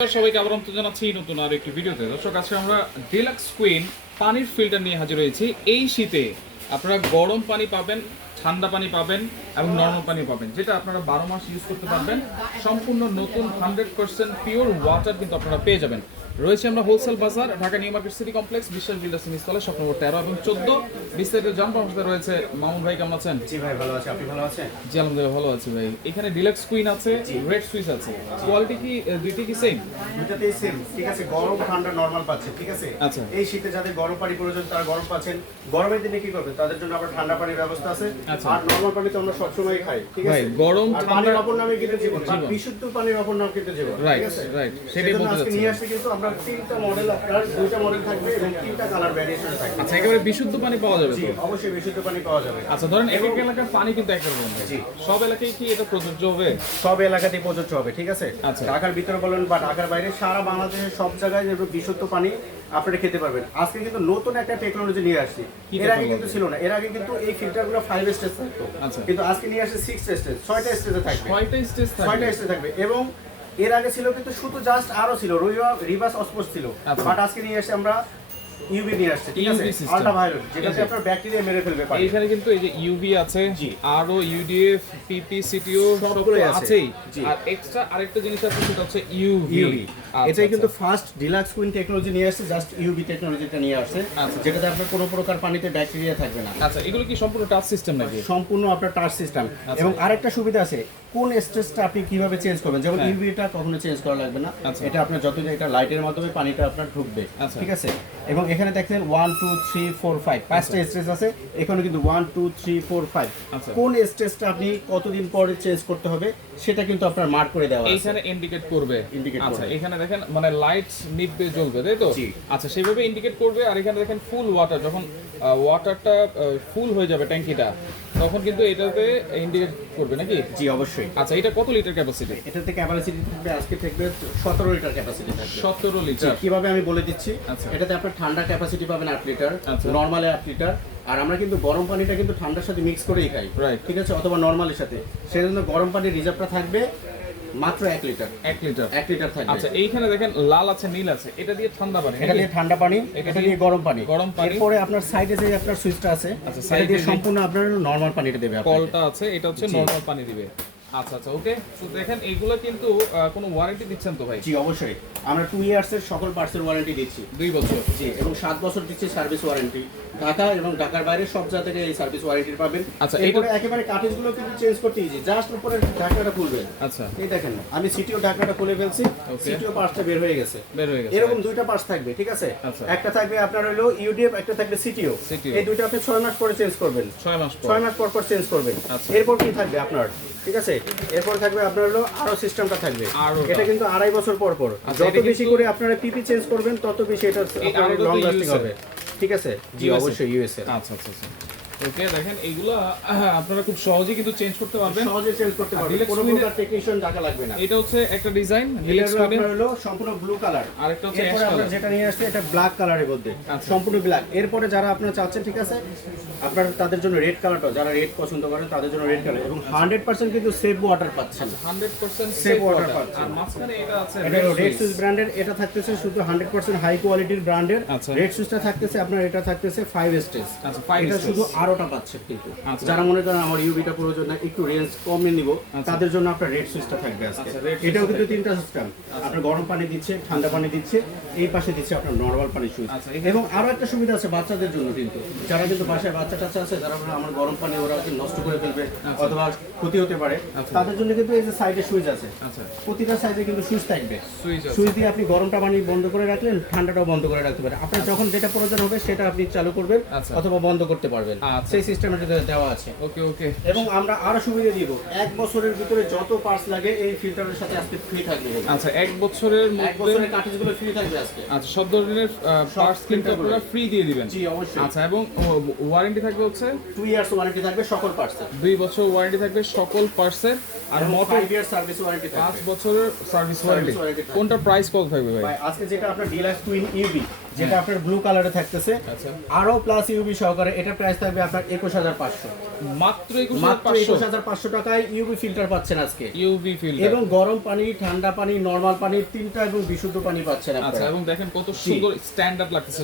সবাইকে আবার অন্ত জানাচ্ছি নতুন আর একটি ভিডিওতে। দর্শক, আজকে আমরা ডিলাক্স কুইন পানির ফিল্টার নিয়ে হাজির হয়েছি। এই শীতে আপনারা গরম পানি পাবেন ঠান্ডা পানি পাবেন এবং নর্মাল পানি পাবেন। যেটা আপনারা বারো মাস ইউজ করতে পারবেন। সম্পূর্ণ নতুন হান্ড্রেড পার্সেন্ট পিওর ওয়াটার কিন্তু আপনারা পেয়ে যাবেন। রয়েছে আমরা হোলসেল বাজার Dhaka new market city complex Biswas builders নিস্তলা স্বপ্ন নম্বর তেরো এবং চোদ্দ। বিস্তারিত জানব আমাদের রয়েছে মামুন ভাই কেমন আছেন? জি ভাই ভালো আছে। আপনি ভালো আছেন? জি আলহামদুলিল্লাহ ভালো আছি ভাই। এখানে ডিলাক্স কুইন আছে রেড সুইচ আছে। কোয়ালিটি কি দুইটি কি সেম দুইটাতেই সেম ঠিক আছে গরম ঠান্ডা নরমাল পাচ্ছে ঠিক আছে? আচ্ছা। এই শীতে যাদের গরম পানি প্রয়োজন তারা গরম পাচ্ছেন। গরমের দিনে কি করবেন? তাদের জন্য আবার ঠান্ডা পানির ব্যবস্থা আছে। আর নরমাল পানি তো আমরা সবসময় খাই ঠিক আছে? গরম, ঠান্ডা- অপর নামে কিন্তু জীবন। বিশুদ্ধ পানির অপর নাম কিন্তু জীবন Right, ঠিক আছে? right. সেটাই বলতে চাচ্ছি। নিয়ে আসছি কিন্তু আমরা তিনটা মডেল আপনার দুইটা মডেল থাকবে এবং তিনটা কালার ভ্যারিয়েশন থাকবে। আচ্ছা একেবারে বিশুদ্ধ পানি পাওয়া যাবে তো? অবশ্যই বিশুদ্ধ পানি পাওয়া যাবে। আচ্ছা ধরেন এক এক এলাকার পানি কিন্তু এক রকম জি। সব এলাকায় কি এটা প্রযোজ্য হবে? সব এলাকাতেই প্রযোজ্য হবে ঠিক আছে? আচ্ছা। ঢাকার ভিতরে বলেন বা ঢাকার বাইরে সারা বাংলাদেশের সব জায়গায় বিশুদ্ধ পানি আপনারা খেতে পারবেন আজকে কিন্তু নতুন একটা টেকনোলজি নিয়ে আসছি এর আগে কিন্তু ছিল না এর আগে কিন্তু এই ফিল্টারগুলো ফাইভ স্টেজ থাকতো আচ্ছা। কিন্তু আজকে নিয়ে আসছে সিক্স স্টেজ ছয়টা স্টেজে থাকবে ছয়টা স্টেজ ছয়টা থাকবে স্টেজ থাকবে এবং এর আগে ছিল কিন্তু শুধু জাস্ট আরও ছিল রিভার্স অসপোস ছিল আচ্ছা। বাট আজকে নিয়ে এসে আমরা ইউভি নিয়ে আসছে ঠিক আছে। যেটাতে আপনার ব্যাকটেরিয়া মেরে ফেলবে পানি এইখানে কিন্তু এই যে ইউভি আছে। আরও ইউডিএফ পিপি সিটিও সবগুলোই আছে। আছেই আর এক্সট্রা আরেকটা জিনিস আছে সেটা হচ্ছে ইউভি এটাই কিন্তু ফার্স্ট ডিলাক্স কুইন টেকনোলজি নিয়ে আসছে জাস্ট ইউবি টেকনোলজিটা নিয়ে আসছে আচ্ছা। যেটাতে আপনার কোনো প্রকার পানিতে ব্যাকটেরিয়া থাকবে না আচ্ছা এগুলো কি সম্পূর্ণ টাচ সিস্টেম নাকি সম্পূর্ণ আপনার টাচ সিস্টেম আচ্ছা। এবং আরেকটা সুবিধা আছে কোন স্টেজটা আপনি কীভাবে চেঞ্জ করবেন যেমন হ্যাঁ। ইউবিটা কখনো চেঞ্জ করা লাগবে না আচ্ছা। এটা আপনার যত এটা লাইটের মাধ্যমে পানিটা আপনার ঢুকবে আচ্ছা। ঠিক আছে এবং এখানে দেখেন one two three four five পাঁচটা স্টেজ আছে এখানে কিন্তু one two three four five. কোন স্টেজটা আপনি কতদিন পরে চেঞ্জ করতে হবে সেটা কিন্তু আপনার মার্ক করে দেওয়া এইখানে ইন্ডিকেট করবে। Indicate আচ্ছা এখানে দেখেন মানে লাইট নিভবে জ্বলবে তাই তো? জি। আচ্ছা সেইভাবে ইন্ডিকেট করবে আর এখানে দেখেন ফুল ওয়াটার যখন ওয়াটারটা ফুল হয়ে যাবে ট্যাঙ্কিটা তখন কিন্তু এটাতে ইন্ডিকেট করবে নাকি? জি অবশ্যই। আচ্ছা এটা কত লিটার ক্যাপাসিটি এটাতে ক্যাপাসিটি থাকবে আজকে থাকবে সতেরো লিটার ক্যাপাসিটি থাকবে। সতেরো লিটার। কীভাবে আমি বলে দিচ্ছি? আচ্ছা। এটাতে আপনার ঠান্ডা ক্যাপাসিটি পাবেন আট লিটার আচ্ছা। নর্মালে আট লিটার আর আমরা কিন্তু গরম পানিটা কিন্তু ঠান্ডার সাথে মিক্স করেই খাই। ঠিক আছে? অথবা নর্মালের সাথে। সেজন্য গরম পানির রিজার্ভটা থাকবে মাত্র এক লিটার এক লিটার এক লিটার থাকবে। আচ্ছা এইখানে দেখেন লাল আছে নীল আছে। এটা দিয়ে ঠান্ডা পানি এটা দিয়ে ঠান্ডা পানি এটা দিয়ে গরম পানি। গরম পানি। এরপরে আপনার সাইডে যে আপনার সুইচটা আছে আচ্ছা, দিয়ে সম্পূর্ণ আপনার নর্মাল পানিটা দেবে। কলটা আছে এটা হচ্ছে নরমাল পানি দিবে। আচ্ছা আচ্ছা ওকে তো দেখেন এইগুলো কিন্তু কোনো ওয়ারেন্টি দিচ্ছেন তো ভাই? জি অবশ্যই। আমরা টু ইয়ার্স এর সকল পার্টসের ওয়ারেন্টি দিচ্ছি। দুই বছর। জি এবং সাত বছর দিচ্ছি সার্ভিস ওয়ারেন্টি ঢাকা এবং ঢাকার বাইরে সব জায়গা থেকে এই সার্ভিস ওয়ারেন্টি পাবেন। আচ্ছা, এরপরে একেবারে কাটেজগুলো কিন্তু চেঞ্জ করতে ইজি জাস্ট উপরে ঢাকনাটা খুলবেন। আচ্ছা। এই দেখেন আমি সিটিও ঢাকনাটা খুলে ফেলছি. সিটিও পার্টসটা বের হয়ে গেছে। বের হয়ে গেছে। এরকম দুইটা পার্টস থাকবে ঠিক আছে? আচ্ছা। একটা থাকবে আপনার হলো ইউডিএফ একটা থাকবে সিটিও এই দুইটা আপনি ছয় মাস পরে চেঞ্জ করবেন। ছয় মাস পর। ছয় মাস পর পর চেঞ্জ করবেন। আচ্ছা। এরপর কি থাকবে আপনার? ঠিক আছে? এরপর থাকবে আপনার হলো আরও সিস্টেমটা থাকবে। এটা কিন্তু আড়াই বছর পর পর। আচ্ছা, যত বেশি করে আপনারা পিপি চেঞ্জ করবেন তত বেশি এটা লং লাস্টিং হবে। ঠিক আছে? জি অবশ্যই ইউএসএ আচ্ছা আচ্ছা আচ্ছা। ওকে দেখেন এইগুলো আপনারা খুব সহজেই কিন্তু চেঞ্জ করতে পারবেন। সহজে চেঞ্জ করতে পারবেন। কোনো প্রকার টেকনিশিয়ান টাকা লাগবে না। এটা হচ্ছে একটা ডিজাইন হলো আপনার হলো সম্পূর্ণ ব্লু কালার আরেকটা হচ্ছে এরপরে আমরা যেটা নিয়ে আসছে এটা ব্ল্যাক কালারের মধ্যে। আচ্ছা। সম্পূর্ণ ব্ল্যাক এরপরে যারা আপনারা চাচ্ছেন ঠিক আছে আপনার তাদের জন্য রেড কালারটা যারা রেড পছন্দ করেন তাদের জন্য রেড কালার এবং হান্ড্রেড পার্সেন্ট কিন্তু সেফ ওয়াটার পাচ্ছেন। Hundred percent Safe safe water পাচ্ছেন। আর মাঝখানে এটা আছে এটা হলো রেড। সুইচ ব্র্যান্ডের এটা থাকতেছে শুধু হান্ড্রেড পার্সেন্ট হাই কোয়ালিটির ব্র্যান্ডের। রেড সুইচটা থাকতেছে আপনার এটা থাকতেছে ফাইভ স্টেজ আচ্ছা, five এটা stage। শুধু আরোটা পাচ্ছেন কিন্তু। আচ্ছা। যারা মনে করেন আমার ইউবিটা প্রয়োজন না একটু রেঞ্জ কমে নিব তাদের জন্য আপনার রেড সুইচটা থাকবে আজকে। আচ্ছা, এটাও কিন্তু তিনটা সিস্টেম আপনার গরম পানি দিচ্ছে ঠান্ডা পানি দিচ্ছে এই পাশে দিচ্ছে আপনার নর্মাল পানি সুইচ আচ্ছা, এবং আরও একটা সুবিধা আছে বাচ্চাদের জন্য কিন্তু। যারা কিন্তু বাসায় বাচ্চা টাচ্চা আছে যারা আমার গরম পানি ওরা নষ্ট করে ফেলবে অথবা ক্ষতি হতে পারে। আচ্ছা। তাদের জন্য কিন্তু এই যে সাইডে সুইচ আছে আচ্ছা। প্রতিটা সাইডে কিন্তু সুইচ থাকবে। সুইচ দিয়ে আপনি গরমটা পানি বন্ধ করে রাখলেন ঠান্ডাটাও বন্ধ করে রাখতে পারেন। আপনার যখন যেটা প্রয়োজন হবে সেটা আপনি চালু করবেন আচ্ছা। অথবা বন্ধ করতে পারবেন। আচ্ছা। সেই দেওয়া আছে। ওকে ওকে। এবং আমরা আরও সুবিধা দিব। এক বছরের ভিতরে যত পার্টস লাগে এই ফিল্টারের সাথে আজকে ফ্রি থাকবে আচ্ছা এক বছরের এক বছরের ফ্রি থাকবে আজকে। আচ্ছা সব ধরনের পার্টস কিন্তু আপনারা ফ্রি দিয়ে দিবেন। জি অবশ্যই। আচ্ছা এবং ওয়ারেন্টি থাকবে হচ্ছে? টু ইয়ার্স ওয়ারেন্টি থাকবে সকল পার্টসের দুই বছর ওয়ারেন্টি থাকবে সকল পার্টসের আর motor five years service warranty থাকবে। বছরের সার্ভিস ওয়ারেন্টি কোনটা প্রাইস কত থাকবে ভাই? আজকে যেটা আপনার ডিলাক্স টুইন ইউবি যেটা আপনার ব্লু কালারে থাকতেছে আচ্ছা। আরও প্লাস ইউবি সহকারে এটা প্রাইস থাকবে আপনার একুশ হাজার পাঁচশো। মাত্র একুশ মাত্র একুশ হাজার পাঁচশো টাকায় ইউবি ফিল্টার পাচ্ছেন আজকে। ইউভি ফিল্টার এবং গরম পানি ঠান্ডা পানি নর্মাল পানি তিনটা এবং বিশুদ্ধ পানি পাচ্ছেন আচ্ছা এবং দেখেন কত সুন্দর স্ট্যান্ডার্ড লাগতেছে।